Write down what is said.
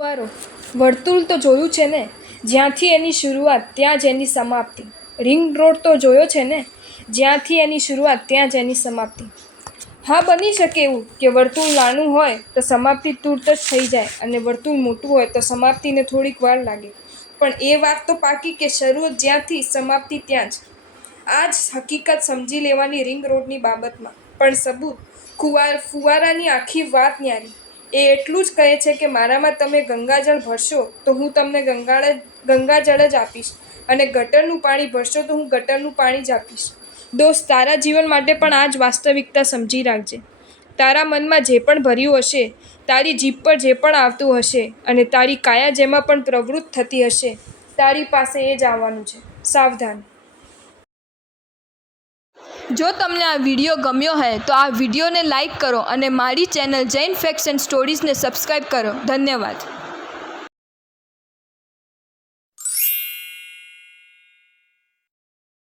વારો વર્તુળ તો જોયું છે ને, જ્યાંથી એની શરૂઆત ત્યાં જ એની સમાપ્તિ. રિંગ રોડ તો જોયો છે ને, જ્યાંથી એની શરૂઆત ત્યાં જ એની સમાપ્તિ. હા, બની શકે એવું કે વર્તુળ નાનું હોય તો સમાપ્તિ તુરત જ થઈ જાય અને વર્તુળ મોટું હોય તો સમાપ્તિને થોડીક વાર લાગે. પણ એ વાત તો પાકી કે શરૂઆત જ્યાંથી સમાપ્તિ ત્યાં જ. આ જ હકીકત સમજી લેવાની રિંગ રોડની બાબતમાં. પણ સબૂત ફુવારાની આખી વાત ન્યારી. એ એટલું જ કહે છે કે મારામાં તમે ગંગાજળ ભરશો તો હું તમને ગંગાજળ જ આપીશ અને ગટરનું પાણી ભરશો તો હું ગટરનું પાણી જ આપીશ. દોસ્ત, તારા જીવન માટે પણ આ જ વાસ્તવિકતા સમજી રાખજે. તારા મનમાં જે પણ ભર્યું હશે, તારી જીભ પર જે પણ આવતું હશે અને તારી કાયા જેમાં પણ પ્રવૃત્ત થતી હશે, તારી પાસે એ જ આવવાનું છે. સાવધાન. જો તમને આ વિડીયો ગમ્યો હોય તો આ વિડીયોને લાઈક કરો અને મારી ચેનલ જૈન ફેક્ટ્સ એન્ડ સ્ટોરીઝને સબસ્ક્રાઈબ કરો. ધન્યવાદ.